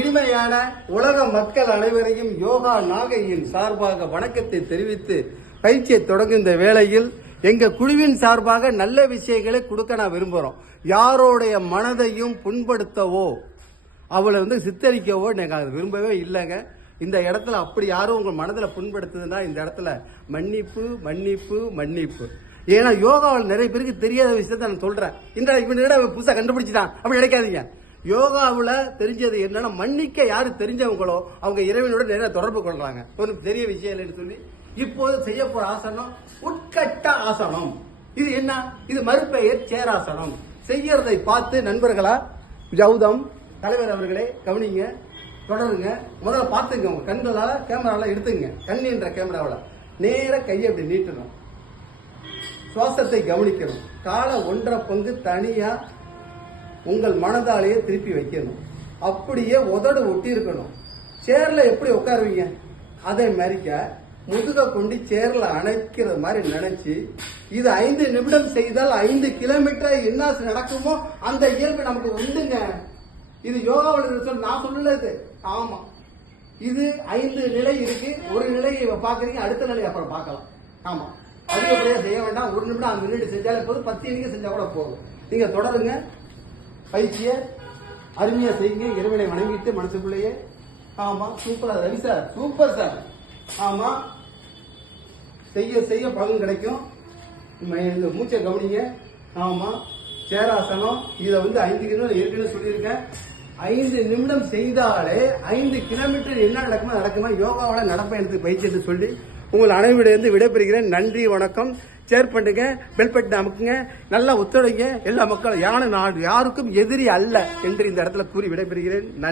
இனிமையான உலக மக்கள் அனைவரையும் யோகா நாகையின் சார்பாக வணக்கத்தை தெரிவித்து பயிற்சியை தொடங்கும் இந்த வேளையில் எங்க குழுவின் சார்பாக நல்ல விஷயங்களை கொடுக்க நான் விரும்புறோம். யாரோடைய மனதையும் புண்படுத்தவோ அவளை சித்தரிக்கவோ நாங்கள் விரும்பவே இல்லைங்க. இந்த இடத்துல அப்படி யாரும் உங்க மனதில் புண்படுத்துதுன்னா இந்த இடத்துல மன்னிப்பு மன்னிப்பு மன்னிப்பு. ஏன்னா யோகாவில் நிறைய பேருக்கு தெரியாத விஷயத்த நான் சொல்றேன். இவனிட புதுசாக கண்டுபிடிச்சிட்டான் அப்படி நினைக்காதீங்க. யோகாவில் தெரிஞ்சது என்னன்னா மன்னிக்க யாரு தெரிஞ்சவங்களோ அவங்க இறைவனோட நிறைய தொடர்பு கொள்றாங்க. ஒரு பெரிய விஷயம் இல்லைன்னு சொல்லி இப்போது செய்ய போற ஆசனம் உட்கட்ட ஆசனம். இது என்ன? இது மறுபெயர் சேராசனம். செய்யறதை பார்த்து நண்பர்களா கௌதம் தலைவர் அவர்களே கவனிங்க, தொடருங்க. முதல்ல பார்த்துங்க, உங்க கண்களால கேமரால எடுத்துங்க. கண் என்ற கேமராவில் நேர கையை அப்படி நீட்டணும். சுவாசத்தை கவனிக்கணும். காலை 1.5 பங்கு தனியா உங்கள் மனதாலேயே திருப்பி வைக்கணும். அப்படியே உதடு ஒட்டி இருக்கணும். சேர்ல எப்படி உட்காருவீங்க அதே மாதிரிக்க முதுக கொண்டு சேர்ல அணைக்கிறது மாதிரி நினைச்சு இது 5 நிமிடம் செய்தால் 5 கிலோமீட்டர் என்ன நடக்குமோ அந்த இயல்பு நமக்கு உண்டுங்க. இது யோகாவில் நான் சொல்லல. ஆமா, இது 5 நிலை இருக்கு. ஒரு நிலையை பாக்குறீங்க, அடுத்த நிலையை அப்புறம் பார்க்கலாம். ஆமா, அதிகப்படியா செய்ய வேண்டாம். 1 நிமிடம் 5 நிமிடம் செஞ்சாலே போதும். 10 நிமிடம் செஞ்சா கூட போதும். நீங்க தொடருங்க. பயிற்சியை அருமையா செய்யுங்க. இறைவனை வணங்கிட்டு மனசுக்குள்ளேயே. ஆமா, சூப்பரா ரவி சார், சூப்பர் சார். ஆமா, செய்ய செய்ய பலன் கிடைக்கும். இந்த மூச்சை கவனிங்க. ஆமா, சேராசனம். இதை 5 கிலோமீட்டர் ஏற்கனவே சொல்லியிருக்கேன். 5 நிமிடம் செய்தாலே 5 கிலோமீட்டர் என்ன நடக்குமா யோகாவோட நடப்பயணத்துக்கு பயிற்சி என்று சொல்லி உங்கள் அனைவரிடம் விடைபெறுகிறேன். நன்றி, வணக்கம். ஷேர் பண்ணுங்க, பெல் பட்டன் அமுக்குங்க, நல்லா ஒத்துழைங்க. எல்லா மக்களும் யாரும் யாருக்கும் எதிரி அல்ல என்று இந்த இடத்துல கூறி விடைபெறுகிறேன். நன்றி.